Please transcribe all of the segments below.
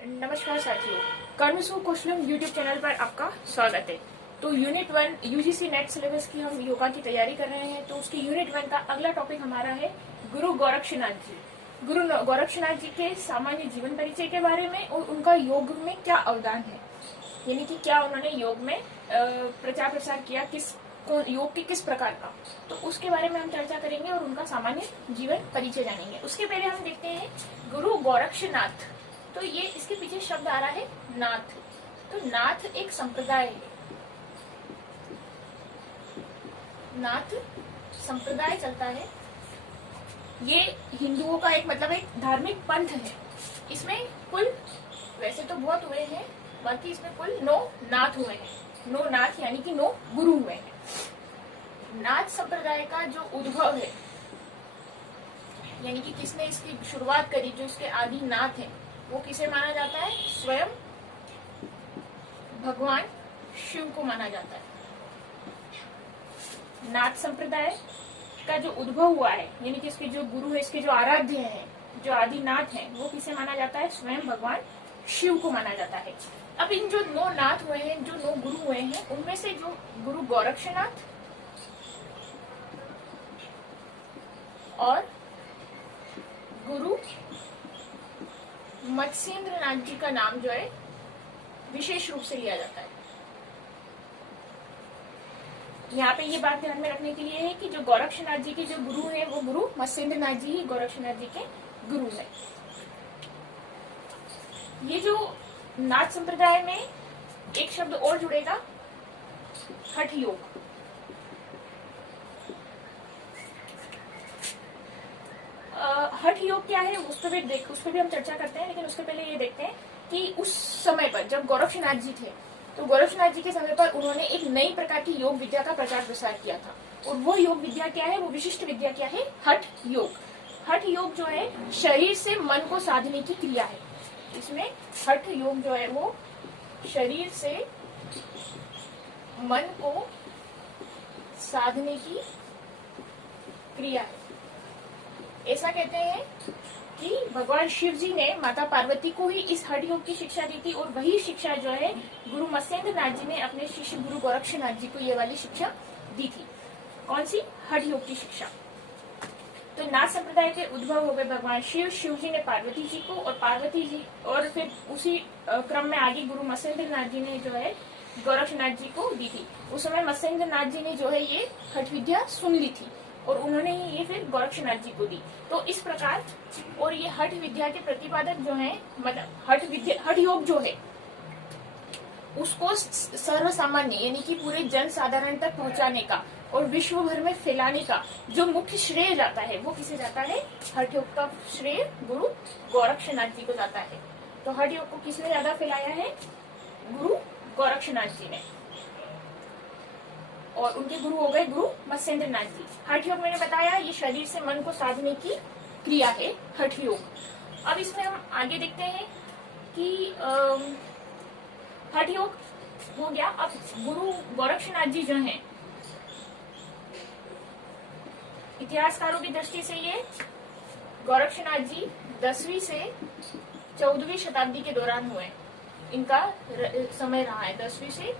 नमस्कार साथियों, कर्मसु कुशलम यूट्यूब चैनल पर आपका स्वागत है। तो यूनिट 1 यूजीसी नेट सिलेबस की हम योगा की तैयारी कर रहे हैं। तो उसकी यूनिट 1 का अगला टॉपिक हमारा है गुरु गोरक्षनाथ जी। गुरु गोरक्षनाथ जी के सामान्य जीवन परिचय के बारे में और उनका योग में क्या अवदान है, यानी कि क्या उन्होंने योग में प्रचार प्रसार किया, योग के किस प्रकार का, तो उसके बारे में हम चर्चा करेंगे और उनका सामान्य जीवन परिचय जानेंगे। उसके पहले हम देखते हैं गुरु गोरक्षनाथ। तो ये इसके पीछे शब्द आ रहा है नाथ। तो नाथ एक संप्रदाय है, नाथ संप्रदाय चलता है। ये हिंदुओं का एक एक धार्मिक पंथ है। इसमें कुल वैसे तो बहुत हुए हैं, बाकी इसमें कुल 9 नाथ हुए हैं। 9 नाथ यानी कि 9 गुरु हुए हैं। नाथ संप्रदाय का जो उद्भव है, यानी कि किसने इसकी शुरुआत करी, जो इसके आदि नाथ है, वो किसे माना जाता है? स्वयं भगवान शिव को माना जाता है। नाथ संप्रदाय का जो उद्भव हुआ है, यानी कि इसके जो गुरु है, इसके जो आराध्य हैं, जो आदि नाथ हैं, वो किसे माना जाता है? स्वयं भगवान शिव को माना जाता है। अब इन जो 9 नाथ हुए हैं, जो 9 गुरु हुए हैं, उनमें से जो गुरु गोरक्षनाथ और गुरु मत्स्येंद्रनाथ जी का नाम जो है विशेष रूप से लिया जाता है। यहाँ पे ये बात ध्यान में रखने के लिए है कि जो गोरक्षनाथ जी के जो गुरु हैं, वो गुरु मत्स्येंद्रनाथ जी ही गोरक्षनाथ जी के गुरु हैं। ये जो नाथ संप्रदाय में एक शब्द और जुड़ेगा, हठ योग। हठ योग क्या है, उस पर भी हम चर्चा करते हैं, लेकिन उसके पहले ये देखते हैं कि उस समय पर जब गोरक्षनाथ जी थे, तो गोरक्षनाथ जी के समय पर उन्होंने एक नई प्रकार की योग विद्या का प्रचार प्रसार किया था। और वो योग विद्या क्या है, वो विशिष्ट विद्या क्या है? हठ योग। हठ योग जो है शरीर से मन को साधने की क्रिया है। इसमें हठ योग जो है वो शरीर से मन को साधने की क्रिया है। ऐसा कहते हैं कि भगवान शिव जी ने माता पार्वती को ही इस हठ योग की शिक्षा दी थी, और वही शिक्षा जो है गुरु मत्स्येंद्रनाथ जी ने अपने शिष्य गुरु गोरक्षनाथ जी को ये वाली शिक्षा दी थी। कौन सी? हठ योग की शिक्षा। तो नाथ संप्रदाय के उद्भव हो गए भगवान शिव। शिव जी ने पार्वती जी को, और पार्वती जी, और फिर उसी क्रम में आगे गुरु मत्स्येंद्रनाथ जी ने जो है गोरक्षनाथ जी को दी थी। उस समय मत्स्येंद्रनाथ जी ने जो है ये हठ विद्या सुन ली थी, और उन्होंने ही ये फिर गोरक्षनाथ जी को दी। तो इस प्रकार, और ये हठ विद्या के प्रतिपादक जो हैं, मतलब हठ योग जो है उसको सर्व सामान्य यानी कि पूरे जन साधारण तक पहुंचाने का और विश्व भर में फैलाने का जो मुख्य श्रेय जाता है, वो किसे जाता है? हठ योग का श्रेय गुरु गोरक्षनाथ जी को जाता है। तो हठ योग को किसने ज्यादा फैलाया है? गुरु गोरक्षनाथ जी ने, और उनके गुरु हो गए गुरु मत्स्येंद्रनाथ जी। हठ योग मैंने बताया, ये शरीर से मन को साधने की क्रिया है, हठ योग। अब इसमें हम आगे देखते हैं कि हठ योग हो गया। अब गुरु गोरक्षनाथ जी जो हैं, इतिहासकारों की दृष्टि से ये गोरक्षनाथ जी 10वीं से 14वीं शताब्दी के दौरान हुए। इनका समय रहा है 10वीं से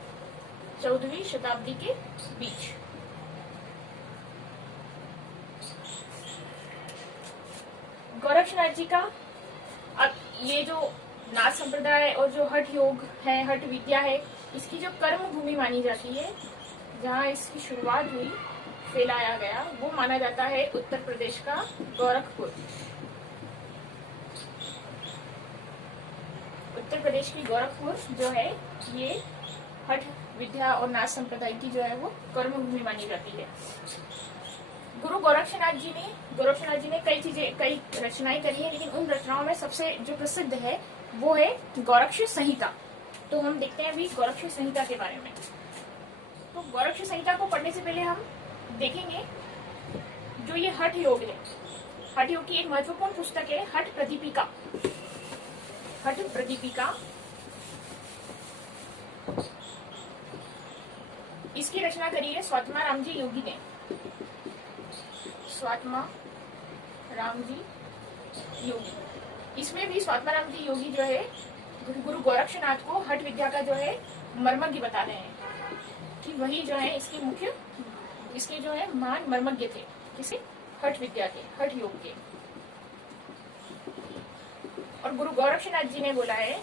14वीं शताब्दी के बीच। गोरक्षनाथ जी का, अब ये जो नाथ संप्रदाय और जो हठ योग है, हठ विद्या है, इसकी जो कर्म भूमि मानी जाती है, जहाँ इसकी शुरुआत हुई, फैलाया गया, वो माना जाता है उत्तर प्रदेश का गोरखपुर। उत्तर प्रदेश की गोरखपुर जो है, ये हठ विद्या और नाथ संप्रदाय की जो है वो कर्म भूमि मानी जाती है। गुरु गोरक्षनाथ जी ने कई रचनाएं करी है, लेकिन उन रचनाओं में सबसे जो प्रसिद्ध है वो है गोरक्ष संहिता। तो हम देखते हैं अभी गोरक्ष संहिता के बारे में। तो गोरक्ष संहिता को पढ़ने से पहले हम देखेंगे जो ये हठ योग है, हठ योग की एक महत्वपूर्ण पुस्तक है हठ प्रदीपिका। हठ प्रदीपिका, इसकी रचना करी है स्वात्मा राम जी योगी ने। स्वात्मा राम जी योगी, इसमें भी स्वात्माराम जी योगी जो है गुरु गोरक्षनाथ को हठ विद्या का जो है मर्मज्ञ बता रहे हैं कि वही जो है इसके जो है महान मर्मज्ञ थे। किसे? हठ विद्या के, हठ योग के। और गुरु गोरक्षनाथ जी ने बोला है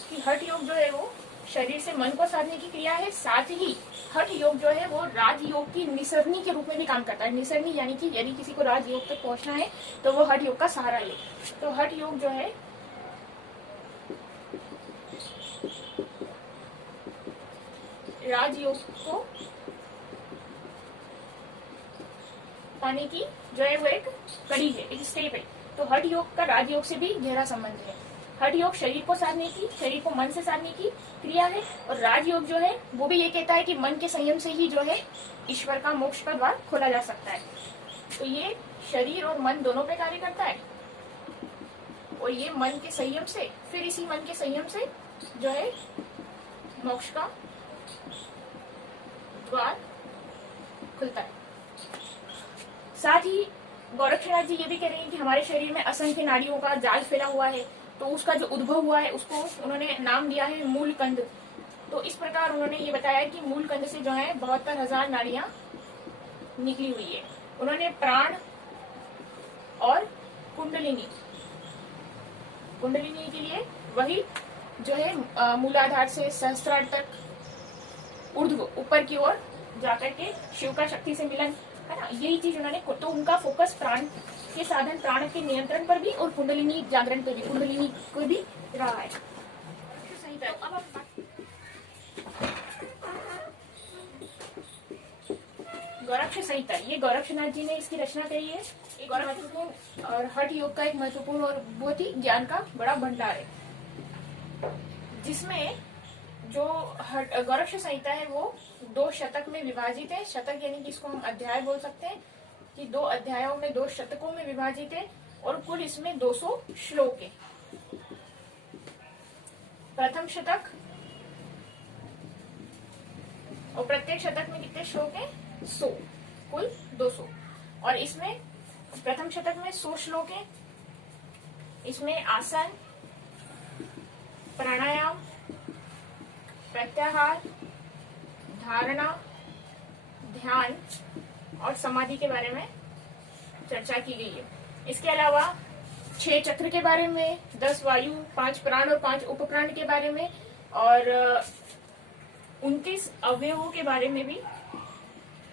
कि हठ योग जो है वो शरीर से मन को साधने की क्रिया है, साथ ही हठ योग जो है वो राजयोग की निसरनी के रूप में भी काम करता है। निसरनी यानी कि यदि किसी को राजयोग तक पहुंचना है तो वो हठ योग का सहारा ले। तो हठ योग जो है राजयोग को पाने की जो है वो एक कड़ी है, एक स्टेप है। तो हठ योग का राजयोग से भी गहरा संबंध है। हठ योग शरीर को साधने की, शरीर को मन से साधने की क्रिया है, और राजयोग जो है वो भी ये कहता है कि मन के संयम से ही जो है ईश्वर का मोक्ष का द्वार खोला जा सकता है। तो ये शरीर और मन दोनों पे कार्य करता है, और ये मन के संयम से, फिर इसी मन के संयम से जो है मोक्ष का द्वार खुलता है। साथ ही गोरक्षनाथ जी ये भी कह रहे हैं कि हमारे शरीर में असंख्य नाड़ियों का जाल फैला हुआ है, तो उसका जो उद्भव हुआ है उसको उन्होंने नाम दिया है मूल कंद। तो इस प्रकार उन्होंने ये बताया कि मूल कंद से जो है 72,000 नाड़ियां निकली हुई है। उन्होंने प्राण और कुंडलिनी के लिए वही जो है मूलाधार से सहस्त्रार तक ऊर्ध्व ऊपर की ओर जाकर के शिव का शक्ति से मिलन है ना, यही चीज उन्होंने। तो उनका फोकस प्राण के साधन, प्राण के नियंत्रण पर भी और कुंडलिनी जागरण पर भी, कुंडलिनी को भी रहा है। सही तो अब गोरक्ष संहिता, ये गोरक्षनाथ जी ने इसकी रचना करी है। एक और महत्वपूर्ण और हठ योग का एक महत्वपूर्ण और बहुत ही ज्ञान का बड़ा भंडार है, जिसमें जो गोरक्ष संहिता है वो 2 शतक में विभाजित है। शतक यानी कि इसको हम अध्याय बोल सकते हैं कि 2 अध्यायों में 2 शतकों में विभाजित है, और कुल इसमें 200 श्लोक है। प्रथम शतक और प्रत्येक शतक में कितने श्लोक है? 100, कुल 200। और इसमें प्रथम शतक में 100 श्लोक है। इसमें आसन, प्राणायाम, प्रत्याहार, धारणा, ध्यान और समाधि के बारे में चर्चा की गई है। इसके अलावा 6 चक्र के बारे में, 10 वायु, 5 प्राण और 5 उपप्राण के बारे में, और 29 अवयवों के बारे में भी,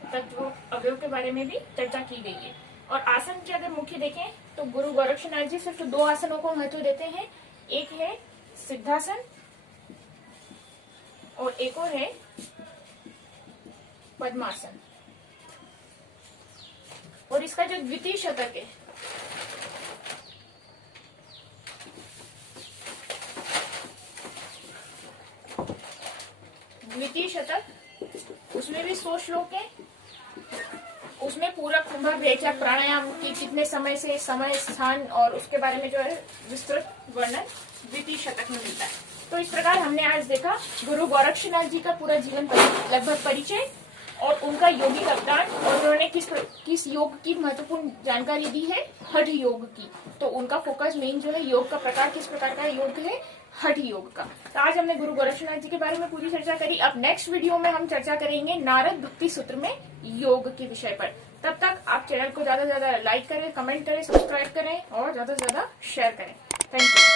तत्व अवयव के बारे में भी चर्चा की गई है। और आसन के अगर मुख्य देखें तो गुरु गोरक्षनाथ जी सिर्फ 2 आसनों को महत्व देते हैं। एक है सिद्धासन और एक और है पद्मासन। और इसका जो द्वितीय शतक है, द्वितीय शतक, उसमें भी 100 श्लोक है। उसमें पूरा कुंभक प्राणायाम की कितने समय से, समय, स्थान और उसके बारे में जो है विस्तृत वर्णन द्वितीय शतक में मिलता है। तो इस प्रकार हमने आज देखा गुरु गोरक्षनाथ जी का पूरा जीवन लगभग परिचय और उनका योगिक अवदान, और उन्होंने किस योग की महत्वपूर्ण जानकारी दी है, हठ योग की। तो उनका फोकस मेन जो है योग का प्रकार, किस प्रकार का योग है, हठ योग का। तो आज हमने गुरु गोरक्षनाथ जी के बारे में पूरी चर्चा करी। अब नेक्स्ट वीडियो में हम चर्चा करेंगे नारद भक्ति सूत्र में योग के विषय पर। तब तक आप चैनल को ज्यादा से ज्यादा लाइक करें, कमेंट करें, सब्सक्राइब करें और ज्यादा से ज्यादा शेयर करें। Thank you.